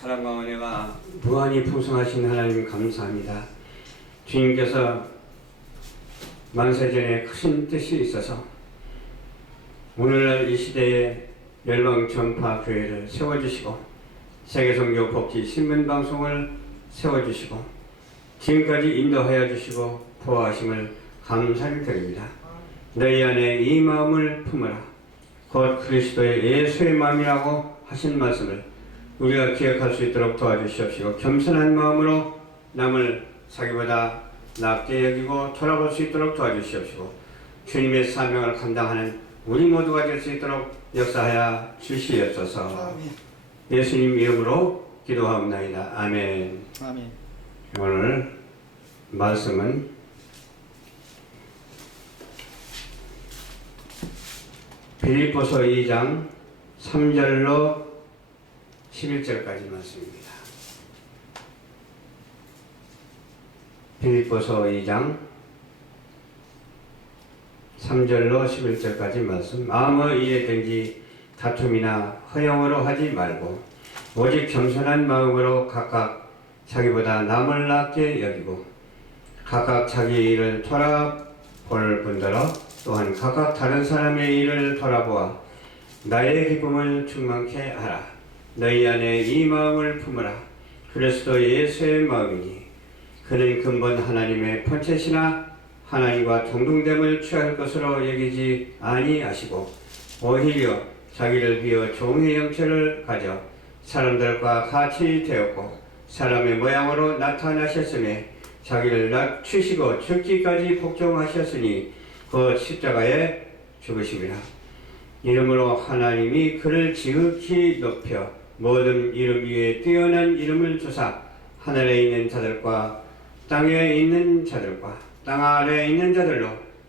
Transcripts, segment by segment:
사랑과 은혜가 무한히 풍성하신 하나님 감사합니다. 주님께서 만세전에 크신 뜻이 있어서 오늘날 이 시대에 열방 전파 교회를 세워주시고 세계선교 복지 신문방송을 세워주시고 지금까지 인도하여 주시고 보호하심을 감사를 드립니다. 너희 안에 이 마음을 품으라. 곧 그리스도의 예수의 마음이라고 하신 말씀을 우리가 기억할 수 있도록 도와주시옵시고 겸손한 마음으로 남을 자기보다 낮게 여기고 돌아볼 수 있도록 도와주시옵시고 주님의 사명을 감당하는 우리 모두가 될 수 있도록 역사하여 주시옵소서. 예수님 이름으로 기도하옵나이다. 아멘. 아멘. 오늘 말씀은 빌립보서 2장 3절로 11절까지 말씀입니다. 빌립보서 2장 3절로 11절까지 말씀. 아무 일에든지 다툼이나 허영으로 하지 말고 오직 겸손한 마음으로 각각 자기보다 남을 낮게 여기고 각각 자기 일을 돌아볼 뿐더러 또한 각각 다른 사람의 일을 돌아보아 나의 기쁨을 충만케 하라. 너희 안에 이 마음을 품으라. 그리스도 예수의 마음이니 그는 근본 하나님의 본체시나 하나님과 동등됨을 취할 것으로 여기지 아니하시고 오히려 자기를 비워 종의 형체를 가져 사람들과 같이 되었고 사람의 모양으로 나타나셨으며 자기를 낮추시고 죽기까지 복종하셨으니 그 십자가에 죽으심이라. 이름으로 하나님이 그를 지극히 높여 모든 이름 위에 뛰어난 이름을 주사 하늘에 있는 자들과 땅에 있는 자들과 땅 아래에 있는 자들로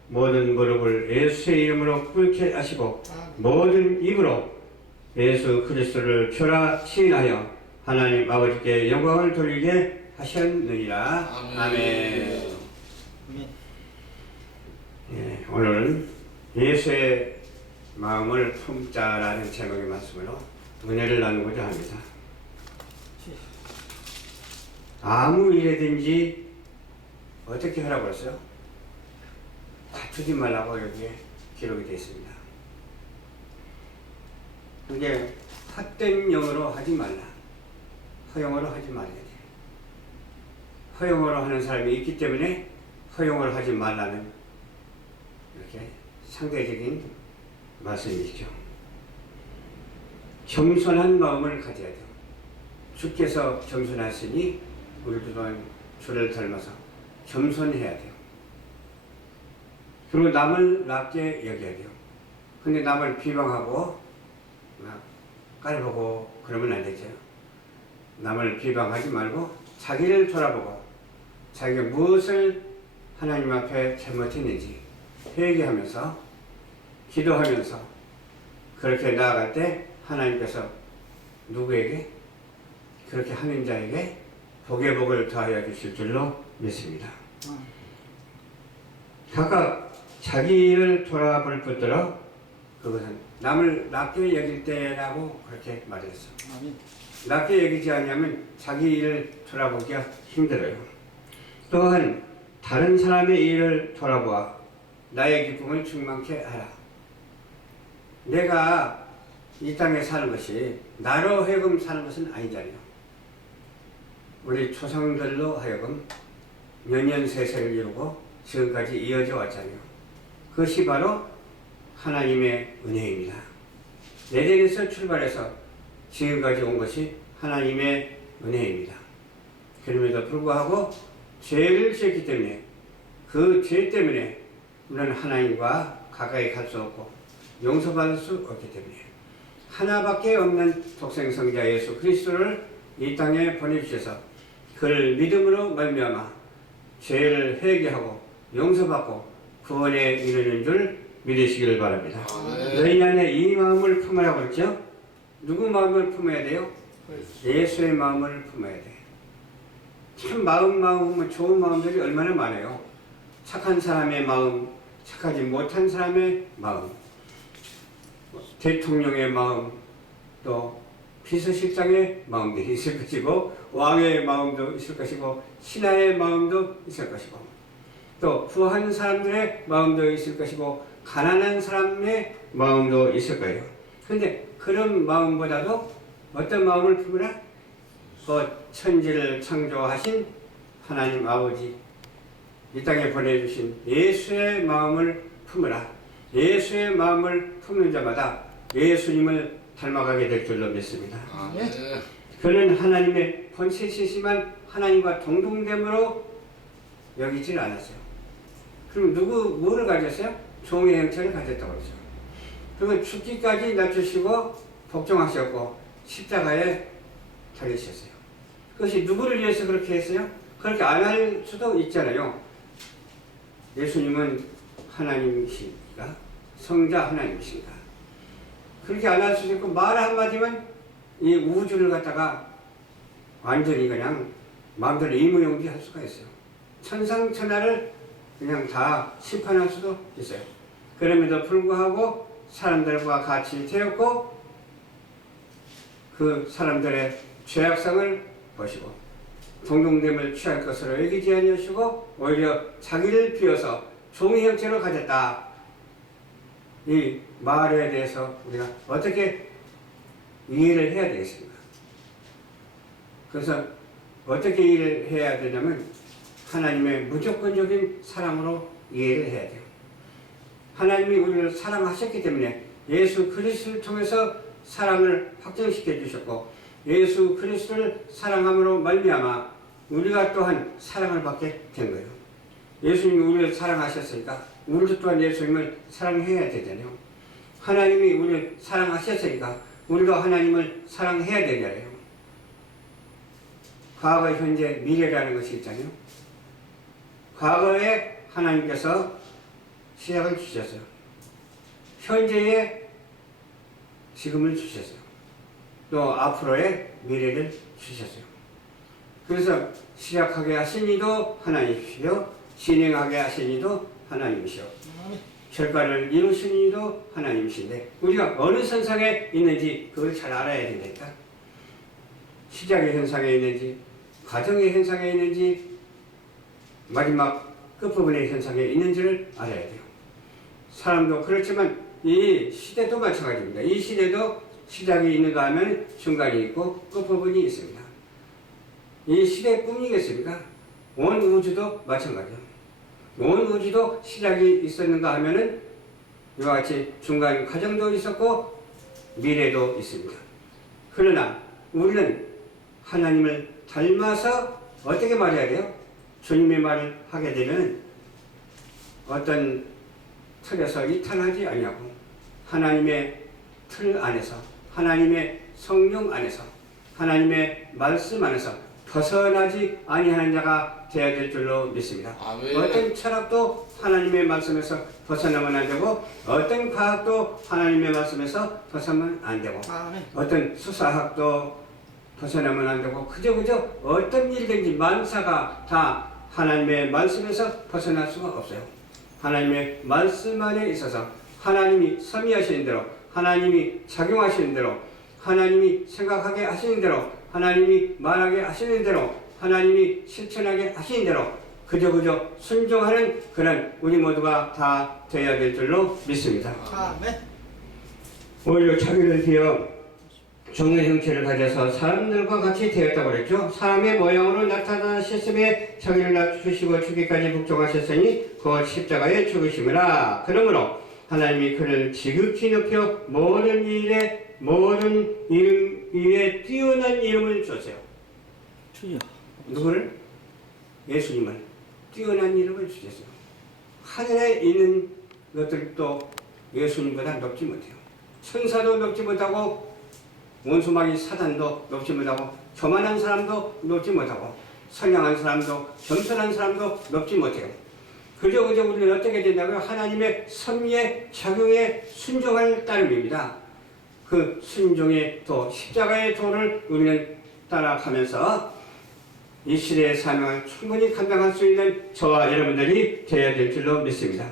모든 무릎을 예수의 이름으로 꿇게 하시고 모든 입으로 예수 그리스도를 주라 시인하여 하나님 아버지께 영광을 돌리게 하셨느니라. 아멘. 예, 오늘은 예수의 마음을 품자라는 제목의 말씀으로 은혜를 나누고자 합니다. 아무 일에든지 어떻게 하라고 했어요? 다투지 말라고 여기에 기록이 되어 있습니다. 그게 헛된 영어로 하지 말라. 허용으로 하지 말아야 돼. 허용으로 하는 사람이 있기 때문에 허용을 하지 말라는 이렇게 상대적인 말씀이죠. 겸손한 마음을 가져야 돼요. 주께서 겸손하시니 우리도 또한 주를 닮아서 겸손해야 돼요. 그리고 남을 낮게 여겨야 돼요. 근데 남을 비방하고 막 깔보고 그러면 안 되죠. 남을 비방하지 말고 자기를 돌아보고 자기가 무엇을 하나님 앞에 잘못했는지 회개하면서 기도하면서 그렇게 나아갈 때 하나님께서 누구에게? 그렇게 하는 자에게 복의 복을 더하여 주실 줄로 믿습니다. 각각 자기 일을 돌아볼 뿐더러 그것은 남을 낮게 여길 때라고 그렇게 말했어. 낮게 여기지 않으면 자기 일을 돌아보기가 힘들어요. 또한 다른 사람의 일을 돌아보아 나의 기쁨을 충만케 하라. 내가 이 땅에 사는 것이 나로 하여금 사는 것은 아니잖아요. 우리 조상들로 하여금 연년세세를 이루고 지금까지 이어져 왔잖아요. 그것이 바로 하나님의 은혜입니다. 에덴에서 출발해서 지금까지 온 것이 하나님의 은혜입니다. 그럼에도 불구하고 죄를 지었기 때문에 그 죄 때문에 우리는 하나님과 가까이 갈 수 없고 용서받을 수 없기 때문에 하나밖에 없는 독생성자 예수 그리스도를 이 땅에 보내주셔서 그를 믿음으로 말미암아 죄를 회개하고 용서받고 구원에 이르는 줄 믿으시기를 바랍니다. 너희 안에 이 마음을 품으라고 했죠? 누구 마음을 품어야 돼요? 예수의 마음을 품어야 돼. 참 마음은 좋은 마음들이 얼마나 많아요. 착한 사람의 마음, 착하지 못한 사람의 마음, 대통령의 마음, 또 비서실장의 마음도 있을 것이고 왕의 마음도 있을 것이고 신하의 마음도 있을 것이고 또 부한 사람들의 마음도 있을 것이고 가난한 사람의 마음도 있을 거예요. 그런데 그런 마음보다도 어떤 마음을 품으라? 그 천지를 창조하신 하나님 아버지 이 땅에 보내주신 예수의 마음을 품으라. 예수의 마음을 품는 자마다 예수님을 닮아가게 될 줄로 믿습니다. 그는 하나님의 본체시지만 하나님과 동등됨으로 여기질 않았어요. 그럼 뭐를 가졌어요? 종의 형체를 가졌다고 그러죠. 그리고 죽기까지 낮추시고 복종하셨고 십자가에 달리셨어요. 그것이 누구를 위해서 그렇게 했어요? 그렇게 안 할 수도 있잖아요. 예수님은 하나님이신가? 성자 하나님이신가? 그렇게 안 할 수도 있고 말 한마디면 이 우주를 갖다가 완전히 그냥 마음대로 이무용지할 수가 있어요. 천상천하를 그냥 다 심판할 수도 있어요. 그럼에도 불구하고 사람들과 같이 되었고 그 사람들의 죄악성을 보시고 동등됨을 취할 것으로 여기지 아니하시고 오히려 자기를 비워서 종의 형체로 가졌다. 이 말에 대해서 우리가 어떻게 이해를 해야 되겠습니까? 그래서 어떻게 이해를 해야 되냐면 하나님의 무조건적인 사랑으로 이해를 해야 돼요. 하나님이 우리를 사랑하셨기 때문에 예수 그리스도를 통해서 사랑을 확증시켜 주셨고 예수 그리스도를 사랑함으로 말미암아 우리가 또한 사랑을 받게 된 거예요. 예수님이 우리를 사랑하셨으니까 우리도 또한 예수님을 사랑해야 되잖아요. 하나님이 우리를 사랑하셨으니까 우리도 하나님을 사랑해야 되잖아요. 과거, 현재, 미래라는 것이 있잖아요. 과거에 하나님께서 시작을 주셨어요. 현재에 지금을 주셨어요. 또 앞으로의 미래를 주셨어요. 그래서 시작하게 하신 이도 하나님이시요 진행하게 하신 이도 하나님이시요 결과를 이루신 이도 하나님이신데 우리가 어느 선상에 있는지 그걸 잘 알아야 된다니까. 시작의 현상에 있는지 과정의 현상에 있는지 마지막 끝부분의 현상에 있는지를 알아야 돼요. 사람도 그렇지만 이 시대도 마찬가지입니다. 이 시대도 시작이 있는가 하면 중간이 있고 끝부분이 있습니다. 이 시대뿐이겠습니까? 온 우주도 마찬가지예요. 온 우주도 시작이 있었는가 하면은 이와 같이 중간 과정도 있었고 미래도 있습니다. 그러나 우리는 하나님을 닮아서 어떻게 말해야 돼요? 주님의 말을 하게 되면 어떤 틀에서 이탈하지 아니하고 하나님의 틀 안에서 하나님의 성령 안에서 하나님의 말씀 안에서 벗어나지 아니하는 자가 되어야 될 줄로 믿습니다. 아멘. 어떤 철학도 하나님의 말씀에서 벗어나면 안 되고 어떤 과학도 하나님의 말씀에서 벗어나면 안 되고 아멘. 어떤 수사학도 벗어나면 안 되고 그저 어떤 일든지 만사가 다 하나님의 말씀에서 벗어날 수가 없어요. 하나님의 말씀 안에 있어서 하나님이 섭리하시는 대로 하나님이 작용하시는 대로 하나님이 생각하게 하시는 대로 하나님이 말하게 하시는 대로 하나님이 실천하게 하시는 대로 그저 순종하는 그런 우리 모두가 다 되어야 될 줄로 믿습니다. 아멘. 오히려 자기를 비어 종의 형체를 가져서 사람들과 같이 되었다고 그랬죠. 사람의 모양으로 나타나셨음에 자기를 낮추시고 죽기까지 복종하셨으니 곧 십자가에 죽으심이라. 그러므로 하나님이 그를 지극히 높여 모든 일에 모든 이름 위에 뛰어난 이름을 주세요. 누구를? 예수님을 뛰어난 이름을 주셨어요. 하늘에 있는 것들도 예수님보다 높지 못해요. 천사도 높지 못하고 원수마귀 사단도 높지 못하고 교만한 사람도 높지 못하고 선량한 사람도 겸손한 사람도 높지 못해요. 그저 우리는 어떻게 된다고요? 하나님의 섭리의 작용에 순종할 따름입니다. 그 순종의 도, 십자가의 도를 우리는 따라가면서 이 시대의 사명을 충분히 감당할 수 있는 저와 여러분들이 되어야 될 줄로 믿습니다.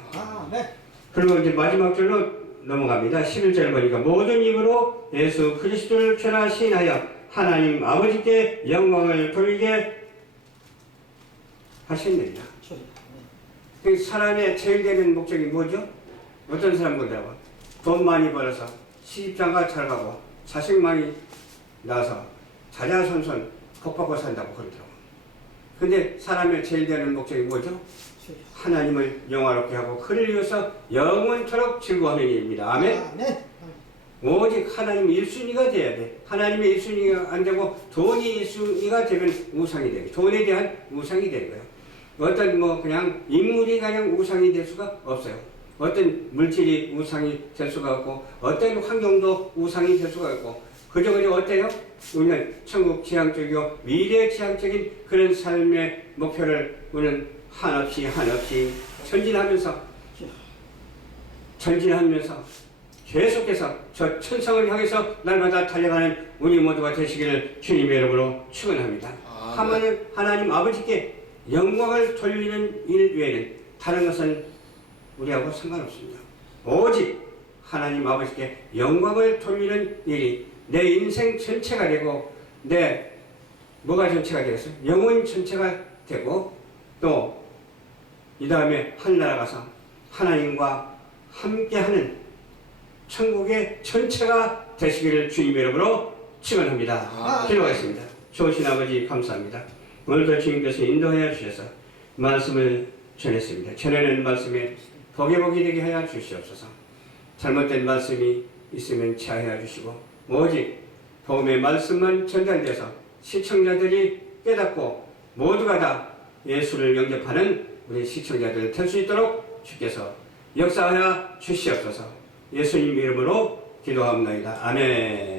네. 그리고 이제 마지막 줄로 넘어갑니다. 11절 보니까 모든 입으로 예수 그리스도를 주나 시인하여 하나님 아버지께 영광을 돌리게 하셨느니라. 사람의 제일 되는 목적이 뭐죠? 어떤 사람보다고 돈 많이 벌어서 시집장가 잘 가고 자식 많이 낳아서 자자손손 복받고 산다고 그러더라고요. 근데 사람의 제일 되는 목적이 뭐죠? 하나님을 영화롭게 하고 그를 위해서 영원토록 즐거워하는 일입니다. 아멘? 오직 하나님 1순위가 돼야 돼. 하나님의 1순위가 안 되고 돈이 1순위가 되면 우상이 되고 돈에 대한 우상이 되는 거예요. 어떤 그냥 인물이 그냥 우상이 될 수가 없어요. 어떤 물질이 우상이 될 수가 없고 어떤 환경도 우상이 될 수가 없고 그저 어때요? 우리는 천국 지향적이고 미래 지향적인 그런 삶의 목표를 우리는 한없이 전진하면서 계속해서 저 천성을 향해서 날마다 달려가는 우리 모두가 되시기를 주님의 이름으로 축원합니다. 하나님 아버지께 영광을 돌리는 일 외에는 다른 것은 우리하고 상관없습니다. 오직 하나님 아버지께 영광을 돌리는 일이 내 인생 전체가 되고 내 뭐가 전체가 되겠어요? 영혼 전체가 되고 또 이 다음에 하늘나라 가서 하나님과 함께하는 천국의 전체가 되시기를 주님의 이름으로 축원합니다. 기도하겠습니다. 좋으신 아버지 감사합니다. 오늘도 주님께서 인도하여 주셔서 말씀을 전했습니다. 전하는 말씀에 복이 되게 하여 주시옵소서. 잘못된 말씀이 있으면 자해해 주시고 오직 복음의 말씀만 전달돼서 시청자들이 깨닫고 모두가 다 예수를 영접하는 우리 시청자들 될 수 있도록 주께서 역사하여 주시옵소서. 예수님 이름으로 기도합니다. 아멘.